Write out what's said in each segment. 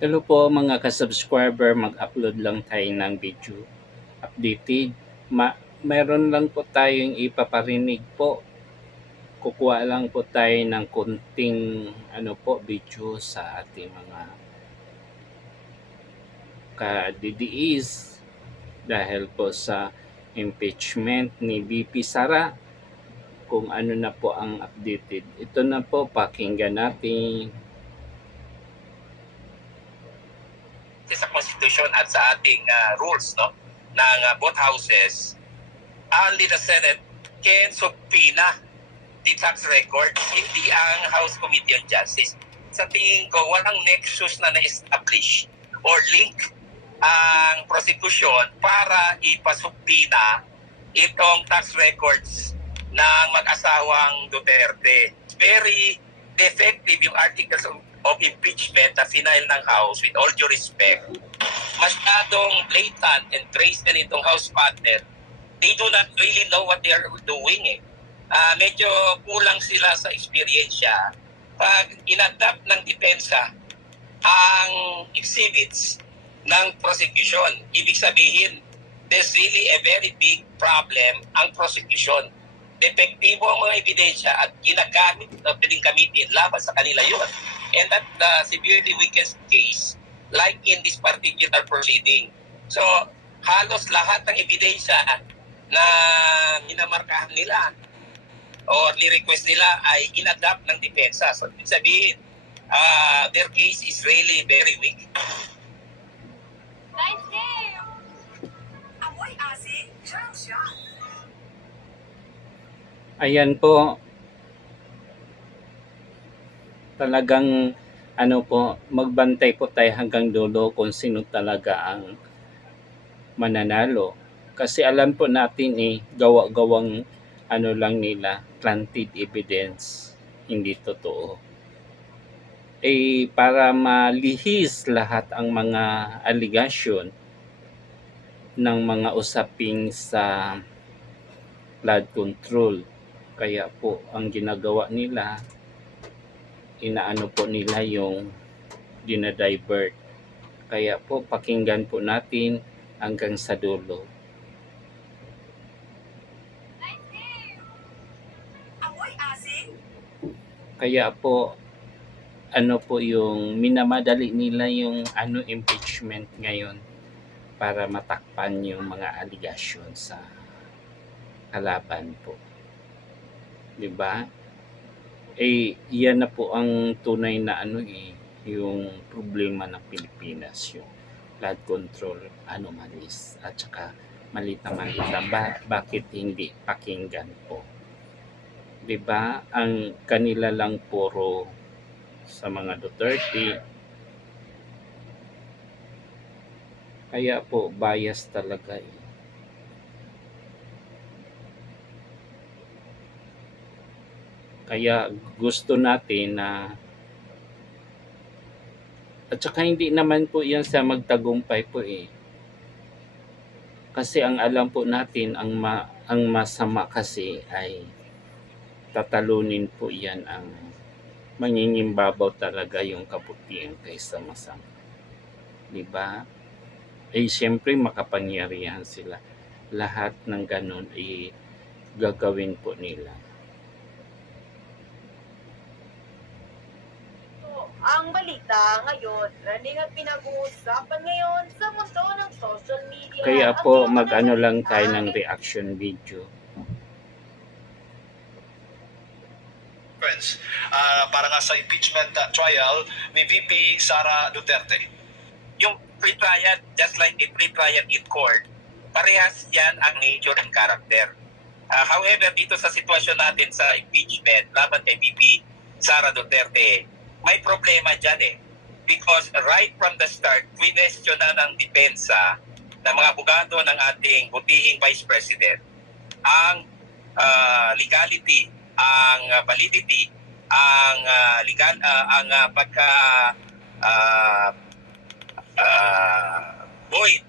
Hello po mga ka-subscriber, mag-upload lang tayo ng video updated. Meron lang po tayong ipaparinig po. Kukuha lang po tayo ng konting video sa ating mga ka-DDEs dahil po sa impeachment ni VP Sara, kung ano na po ang updated. Ito na po, pakinggan natin. Sa Constitution at sa ating rules ng both houses, only the Senate can subpoena the tax record, hindi ang House Committee on Justice. Sa tingin ko, walang nexus na na-establish or link ang prosecution para ipasubpoena itong tax records ng mag-asawang Duterte. Very defective yung articles of impeachment na final ng House, with all due respect. Masyadong blatant and brazen itong House partner. They do not really know what they are doing. Medyo kulang sila sa eksperyensya pag inadapt ng depensa ang exhibits ng prosecution. Ibig sabihin, there's really a very big problem ang prosecution. Depektibo ang mga ebidensya at ginagamit na pwedeng gamitin laban sa kanila yun. And that severely weakens case like in this particular proceeding. So, halos lahat ng ebidensya na minamarkahan nila o ni-request nila ay in-adapt ng depensa. So, ibig sabihin, their case is really very weak. Nice game! Amoy asin, jump shot. Ayan po, talagang magbantay po tayo hanggang dulo kung sino talaga ang mananalo. Kasi alam po natin gawa-gawang lang nila, planted evidence, hindi totoo. Para malihis lahat ang mga allegation ng mga usaping sa flood control. Kaya po ang ginagawa nila, inaano po nila yung dinadivert. Kaya po pakinggan po natin hanggang sa dulo. Nice game! Amoy asin? Kaya po yung minamadali nila yung impeachment ngayon para matakpan yung mga allegation sa kalaban po. 'Di ba? Yan na po ang tunay na yung problema ng Pilipinas, yung flood control anomalies at saka malit na bakit hindi pakinggan po. 'Di ba? Ang kanila lang puro sa mga Duterte. Kaya po bias talaga Kaya gusto natin na at saka hindi naman po yan sa magtagumpay po Kasi ang alam po natin, ang masama kasi ay tatalunin po yan ang mangingimbabaw talaga yung kabutihan kaysa masama. Diba? Siyempre makapangyarihan sila. Lahat ng ganun gagawin po nila. Ang balita ngayon, trending at pinag-uusapan ngayon sa mundo ng social media. Kaya po mag-ano lang tayo ng reaction video. Para nga sa impeachment trial ni VP Sara Duterte. Yung pre-trial, just like a pre-trial in court, parehas yan ang nature and character. However, dito sa sitwasyon natin sa impeachment laban kay VP Sara Duterte, may problema dyan because right from the start, question na ng depensa ng mga abogado ng ating butihing Vice President ang legality, ang validity, ang legal, ang pagka void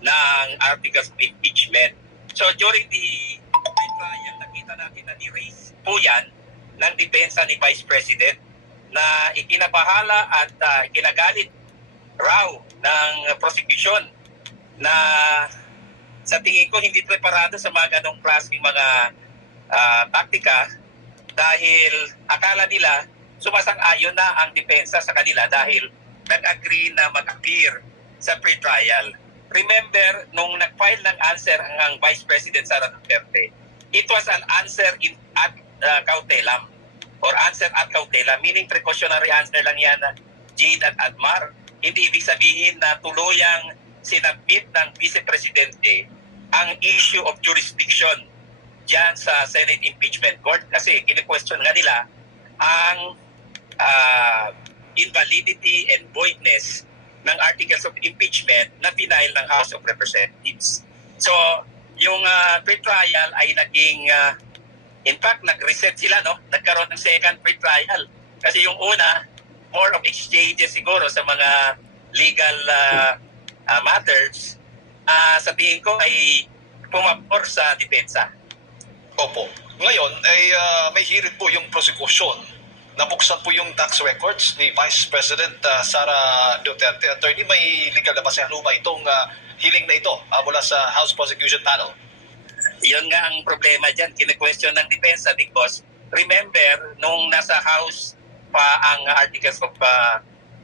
ng articles of impeachment. So during the trial, nakita natin na ni-raise po yan ng depensa ni Vice President na ikinabahala at ikinagalit raw ng prosecution na sa tingin ko hindi preparado sa mga ganong klaseng mga taktika dahil akala nila sumasang-ayon na ang depensa sa kanila dahil nag-agree na mag-appear sa pre-trial. Remember, nung nag-file ng answer ang Vice President Sara Duterte, it was an answer at cautelam or answer at cautelam, meaning precautionary answer lang yan, Jade at Admar. Hindi ibig sabihin na tuluyang sinabmit ng Vice Presidente ang issue of jurisdiction dyan sa Senate Impeachment Court kasi kini-question nga nila ang invalidity and voidness ng articles of impeachment na final ng House of Representatives. So, yung pre-trial ay naging, in fact, nag-reset sila, no? Nagkaroon ng second pre-trial. Kasi yung una, more of exchanges siguro sa mga legal matters, sa tingin ko ay pumapor sa depensa. Opo. Ngayon ay may hirit po yung prosecution. Nabuksan po yung tax records ni Vice President Sara Duterte. Attorney, may legal na basehan ba itong hiling na ito mula sa House Prosecution Panel? Yun nga ang problema dyan. Kine-question ng depensa because remember, nung nasa House pa ang articles of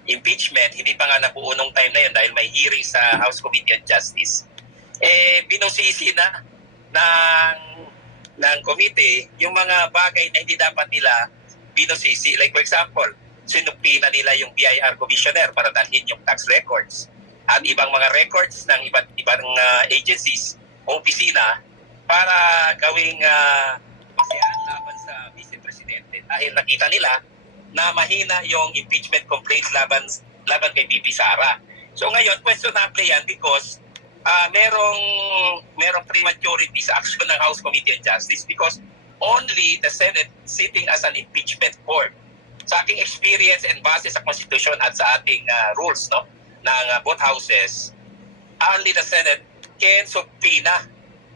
impeachment, hindi pa nga nabuo nung time na yun dahil may hearing sa House Committee on Justice. Binusisi na ng committee yung mga bagay na hindi dapat nila binusisi. Like for example, sinupina nila yung BIR commissioner para dalhin yung tax records at ibang mga records ng ibang agencies o opisina para gawing basehan laban sa Vice Presidente dahil nakita nila na mahina yung impeachment complaints laban kay VP Sara. So ngayon, questionable yan because merong prematurity sa action ng House Committee on Justice because only the Senate sitting as an impeachment court. Sa aking experience and base sa Constitution at sa ating rules ng both houses, only the Senate can subpoena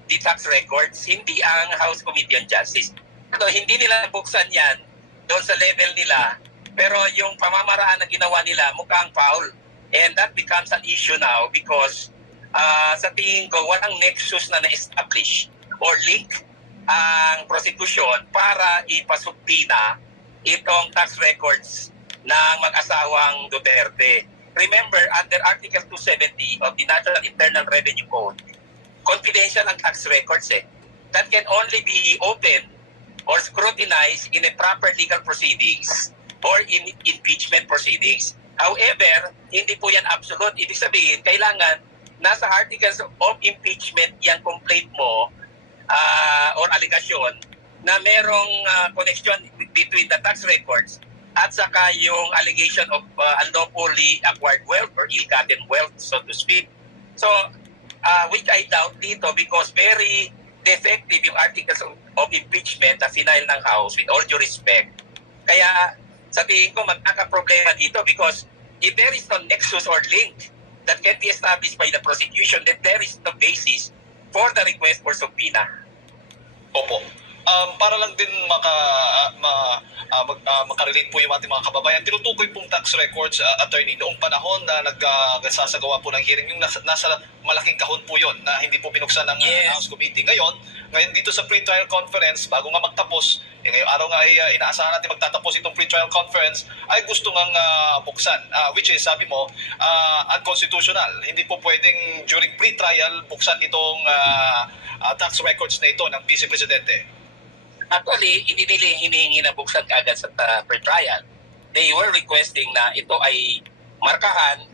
the tax records, hindi ang House Committee on Justice. So, hindi nila buksan yan doon sa level nila, pero yung pamamaraan na ginawa nila mukhang foul. And that becomes an issue now because sa tingin ko, walang nexus na na-establish or link ang prosecution para ipasubpina itong tax records ng mag-asawang Duterte. Remember, under Article 270 of the National Internal Revenue Code, confidential ang tax records that can only be opened or scrutinized in a proper legal proceedings or in impeachment proceedings. However, hindi po yan absolute. Ibig sabihin, kailangan nasa articles of impeachment yung complaint mo or allegation na merong connection between the tax records at saka yung allegation of unlawfully acquired wealth or ill-gotten wealth, so to speak. So, which I doubt dito because very defective yung articles of impeachment na final ng House with all due respect. Kaya sa tingin ko magkakaproblema dito because if there is no nexus or link that can be established by the prosecution, then there is no basis for the request for subpoena. Opo. Para lang din makarelate po yung ating mga kababayan, tinutukoy pong tax records, attorney, noong panahon na nagsasagawa po ng hearing, yung nasa malaking kahon po yon na hindi po binuksan ng House Committee. Ngayon dito sa pre-trial conference, bago nga magtapos, ngayong araw nga ay inaasahan natin magtatapos itong pre-trial conference, ay gusto ngang buksan, which is, sabi mo, unconstitutional. Hindi po pwedeng during pre-trial buksan itong tax records na ito ng Vice Presidente. Actually, hindi nila hinihingi na buksan kaagad sa pre-trial. They were requesting na ito ay markahan,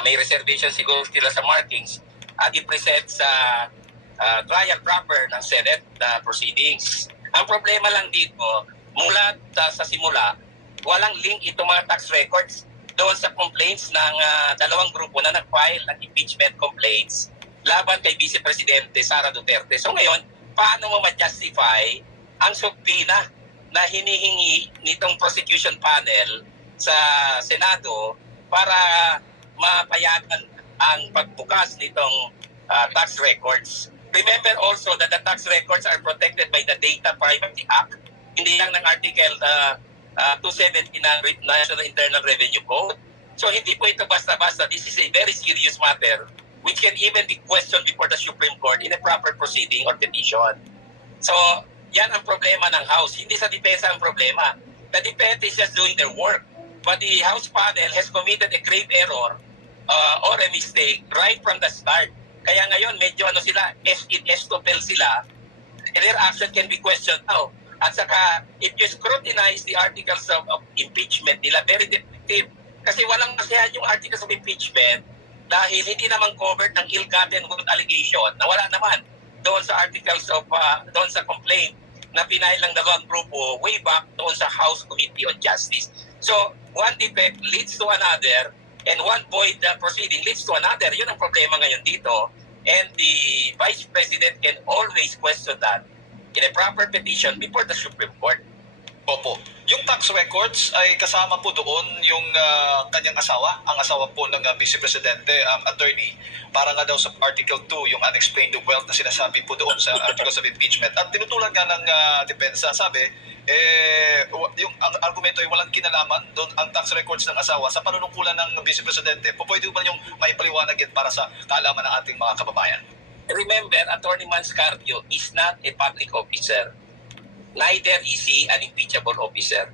may reservation siguro sila sa markings, at i-present sa trial proper ng Senate proceedings. Ang problema lang dito, mula sa simula, walang link itong mga tax records doon sa complaints ng dalawang grupo na nag-file ng impeachment complaints laban kay Vice Presidente Sara Duterte. So ngayon, paano mo ma-justify ang subpoena na hinihingi nitong prosecution panel sa Senado para mapayagan ang pagbukas nitong tax records? Remember also that the tax records are protected by the Data Privacy Act. Hindi lang ng Article 270 ng National Internal Revenue Code. So hindi po ito basta-basta. This is a very serious matter which can even be questioned before the Supreme Court in a proper proceeding or petition. So, yan ang problema ng House. Hindi sa depensa ang problema. The defense is just doing their work. But the House panel has committed a grave error or a mistake right from the start. Kaya ngayon, medyo sila, estopel sila. Their action can be questioned now. At saka, if you scrutinize the articles of impeachment nila, very defective. Kasi walang kasiyahan yung articles of impeachment dahil hindi naman covered ng ill-gotten good allegation na wala naman doon sa articles of, doon sa complaint na pinail ng dalawang grupo way back doon sa House Committee on Justice. So, one defect leads to another and one void proceeding leads to another. Yun ang problema ngayon dito. And the Vice President can always question that in a proper petition before the Supreme Court. Opo. Yung tax records ay kasama po doon yung kanyang asawa, ang asawa po ng Vice Presidente, attorney, para nga daw sa Article 2, yung unexplained wealth na sinasabi po doon sa Articles of Impeachment. At tinutulan nga ng depensa, sabi, yung ang argumento ay walang kinalaman doon ang tax records ng asawa sa panunungkulan ng Vice Presidente. Pwede ba yung maipaliwanag yan para sa kaalaman ng ating mga kababayan? Remember, Attorney Manscarpio is not a public officer. Neither is he an impeachable officer.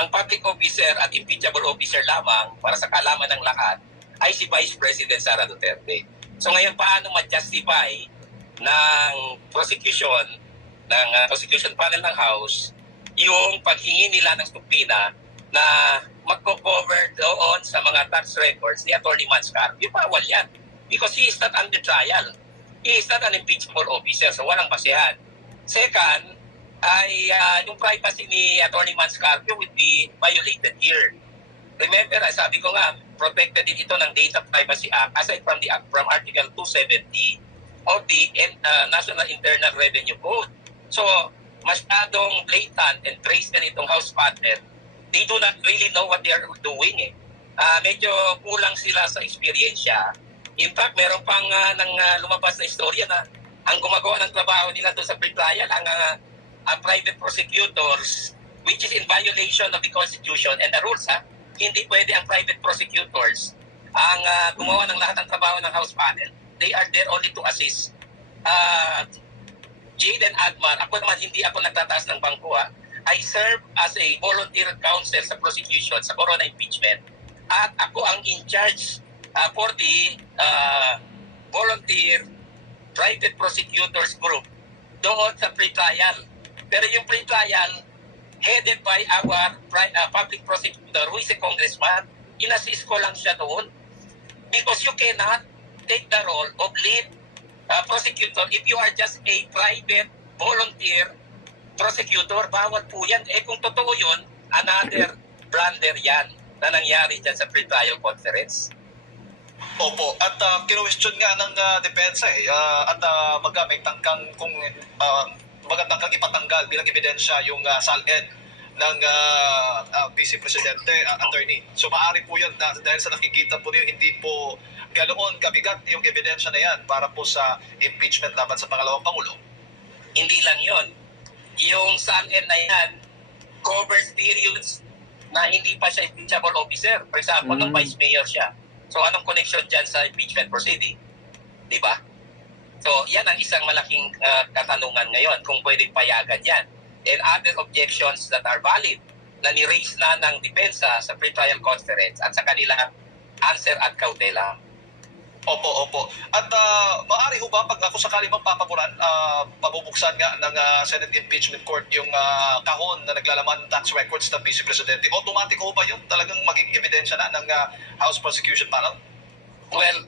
Ang public officer at impeachable officer lamang, para sa kaalaman ng lahat, ay si Vice President Sara Duterte. So ngayon, paano ma-justify ng prosecution panel ng House yung paghingi nila ng subpoena na magko-cover doon sa mga tax records ni Attorney Manscarpio? Bawal yan. Because he is not under trial. He is not an impeachable officer, so walang basehan. Second, ay yung privacy ni Attorney Manscarpio will be violated here. Remember, sabi ko nga, protected din ito ng Data Privacy Act aside from Article 270 of the National Internal Revenue Code. So, masyadong blatant and traceable itong House partner. They do not really know what they are doing. Medyo kulang sila sa eksperyensya. In fact, meron pang lumabas na istorya na ang gumagawa ng trabaho nila doon sa pre-trial, ang private prosecutors, which is in violation of the Constitution and the rules. Hindi pwede ang private prosecutors ang gumawa ng lahat ng trabaho ng House panel. They are there only to assist. Jade and Admar, ako naman hindi ako nagtataas ng bangko. I serve as a volunteer counsel sa prosecution sa Corona impeachment at ako ang in charge for the volunteer private prosecutors group doon sa pre-trial. Pero yung pre-trial, headed by our public prosecutor who is a congressman, inassist ko lang siya doon. Because you cannot take the role of lead prosecutor if you are just a private volunteer prosecutor. Bawal po yan. Kung totoo yun, another blunder yan na nangyari dyan sa pre-trial conference. Opo, at kino-question nga ng depensa at may tangkang kung magandang kang ipatanggal bilang ebidensya yung salin ng Vice Presidente, attorney. So maaari po yun dahil sa nakikita po niyo hindi po ganoon kabigat yung ebidensya na yan para po sa impeachment laban sa pangalawang Pangulo. Hindi lang yun. Yung salin na yan covers periods na hindi pa siya impeachable officer. For example, nung vice mayor siya. So anong connection dyan sa impeachment proceeding? Diba? So, yan ang isang malaking katanungan ngayon kung pwedeng payagan yan. And other objections that are valid na ni-raise na ng depensa sa pre-trial conference at sa kanilang answer at kautela. Opo. At maaari ho ba pag ako sakali mang papaboran, pabubuksan nga ng Senate Impeachment Court yung kahon na naglalaman ng tax records ng Vice Presidente, automatic ho ba yun talagang maging ebidensya na ng House Prosecution Panel? Well,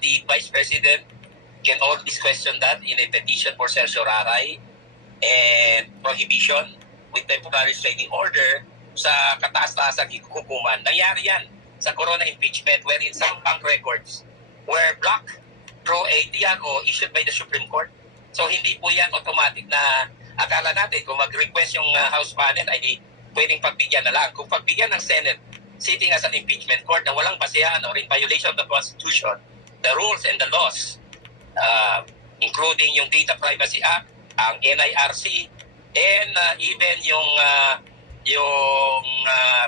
the Vice President can always question that in a petition for certiorari and prohibition with temporary restraining order sa kataas-taasang hukuman. Nangyari yan sa Corona impeachment wherein some bank records were blocked through a TRO issued by the Supreme Court. So hindi po yan automatic na akala natin kung mag-request yung House panel ay pwedeng pagbigyan na lang. Kung pagbigyan ng Senate sitting as an impeachment court na walang basehan or in violation of the Constitution, the rules and the laws, including yung Data Privacy Act, ang NIRC, and even yung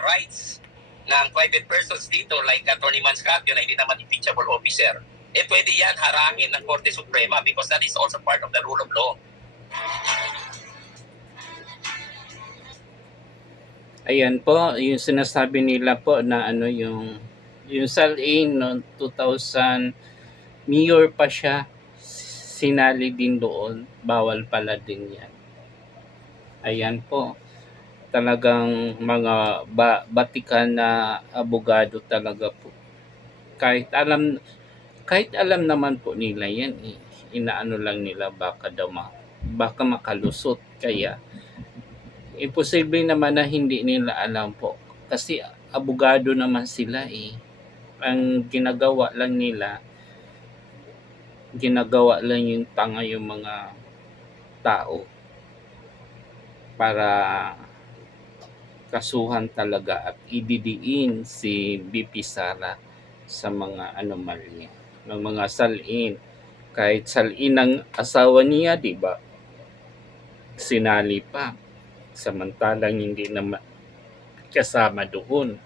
rights ng private persons dito like Attorney Manscapio na hindi naman impeachable officer, pwede yan harangin ng Korte Suprema because that is also part of the rule of law. Ayan po, yung sinasabi nila po na yung Sal-in noong 2000, mayor pa siya, sinali din doon, bawal pala din yan. Ayan po, talagang mga batikan na abogado talaga po. Kahit alam naman po nila yan, inaano lang nila baka makalusot, kaya imposible naman na hindi nila alam po. Kasi abogado naman sila Ang ginagawa lang yung tanga yung mga tao para kasuhan talaga at ididiin si BP Sara sa mga anomalya ng mga salin. Kahit salin ng asawa niya, di ba? Sinali pa. Samantalang hindi naman kasama doon.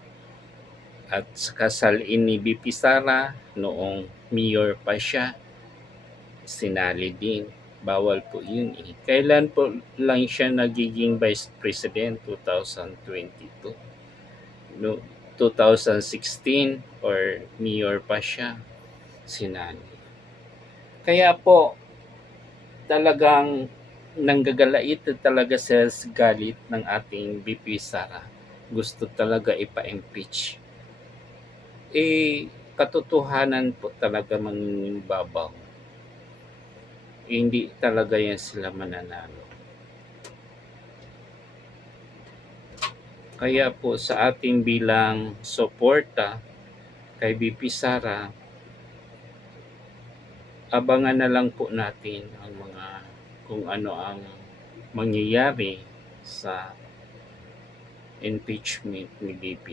At kasalin ni BP Sara noong mayor pa siya, sinali din. Bawal po yun Kailan po lang siya nagiging Vice President? 2022. No, 2016 or mayor pa siya, sinali. Kaya po, talagang nanggagalait talaga sa galit ng ating BP Sara. Gusto talaga ipa-impeach. Katotohanan po talaga mangingibabaw. Hindi talaga yan sila mananalo. Kaya po sa ating bilang suporta kay BP Sara, abangan na lang po natin kung ano ang mangyayari sa impeachment ni BP.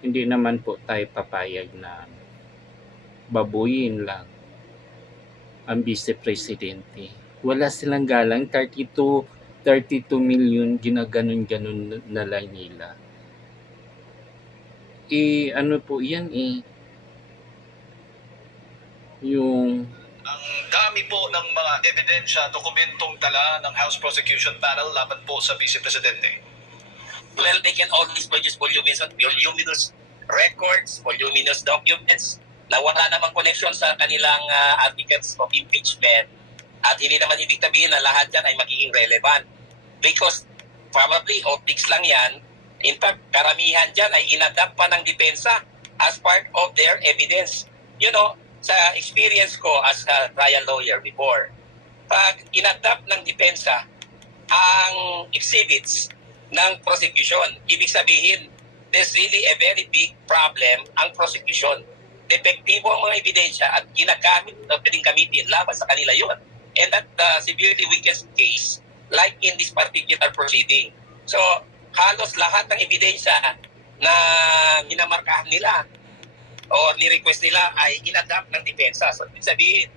Hindi naman po tayo papayag na babuyin lang ang Vice Presidente. Wala silang galang, 32 million, ginaganon-ganon na lang nila. Ano po yan yung Ang dami po ng mga ebidensya, dokumentong dala ng House Prosecution Panel laban po sa Vice Presidente. Well, they can always produce voluminous records, voluminous documents na wala namang connection sa kanilang articles of impeachment at hindi naman ibig sabihin na lahat yan ay magiging relevant because probably optics lang yan. In fact, karamihan dyan ay inadapt pa ng depensa as part of their evidence. You know, sa experience ko as a trial lawyer before, pag inadapt ng depensa ang exhibits ng prosecution, ibig sabihin, there's really a very big problem ang prosecution. Depektibo ang mga ebidensya at ginagamit na pwedeng gamitin laban sa kanila yon. And that severely weakens case like in this particular proceeding. So, halos lahat ng ebidensya na minamarkahan nila o ni-request nila ay inadapt ng depensa. So, ibig sabihin,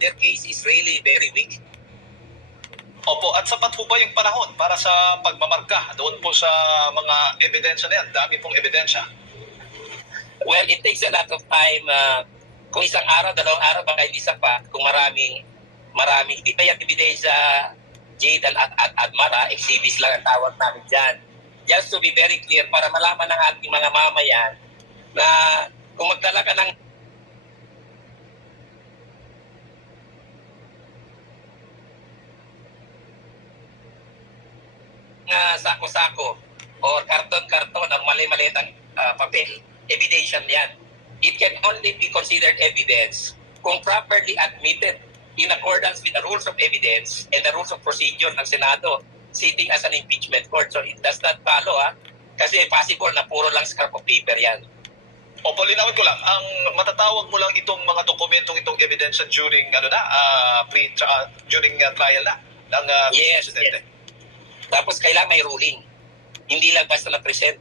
their case is really very weak. Opo, at sapat po ba yung panahon para sa pagmamarka doon po sa mga ebidensya na yan? Dami pong ebidensya. Well, it takes a lot of time. Kung isang araw, dalawang araw, baka hindi sapat. Kung maraming, hindi pa yan ebidensya, Jade at Mara, exhibits lang ang tawag namin dyan. Just to be very clear, para malaman ng ating mga mamayan na kung magdala ka ng sako-sako or karton-karton ng mali-malitang papel, evidence yan. It can only be considered evidence kung properly admitted in accordance with the rules of evidence and the rules of procedure ng Senado sitting as an impeachment court. So it does not follow kasi possible na puro lang scrap of paper yan. Opo, linawin ko lang, ang matatawag mo lang itong mga dokumentong itong ebidensya during during trial na ng Yes, Presidente. yes. Tapos kailangan may ruling. Hindi lang basta na-present.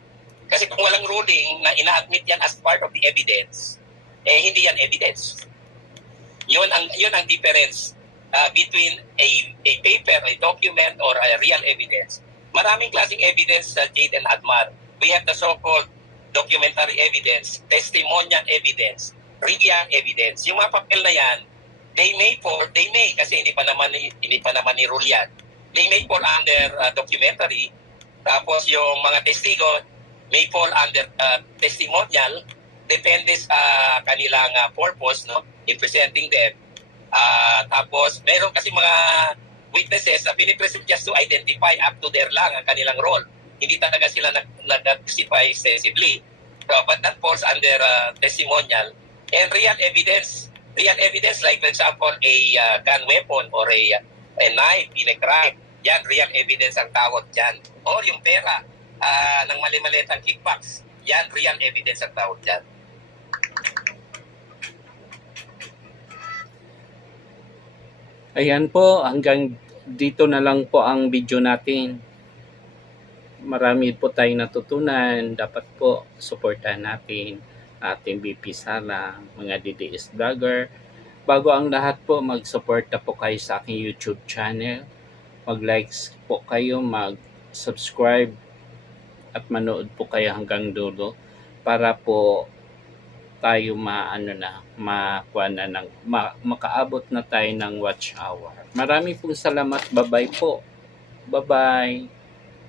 Kasi kung walang ruling na ina-admit yan as part of the evidence, hindi yan evidence. Yun ang difference between a paper, a document, or a real evidence. Maraming klaseng evidence sa Jade and Admar. we have the so-called documentary evidence, testimonial evidence, real evidence. Yung mga papel na yan, they may kasi hindi pa naman ni rule yan. They may fall under documentary. Tapos yung mga testigo may fall under testimonial, depende sa kanilang purpose, no, in presenting them. Tapos meron kasi mga witnesses na pinipresent just to identify up to their lang ang kanilang role. Hindi talaga sila nag-testify extensively. So, but that falls under testimonial. And real evidence like for example a gun weapon or a knife in a crime, yan real evidence ang tawag dyan. Or yung pera ng mali-malitang kickbacks, yan real evidence ang tawag dyan. Ayan po, hanggang dito na lang po ang video natin. Marami po tayong natutunan. Dapat po suportahan natin ating BP Sala, mga DDS vlogger. Bago ang lahat po, mag-suporta po kayo sa aking YouTube channel. Mag-likes po kayo, mag-subscribe at manood po kayo hanggang dulo para po tayo makaabot na tayo ng watch hour. Marami pong salamat. Bye-bye po. Bye-bye.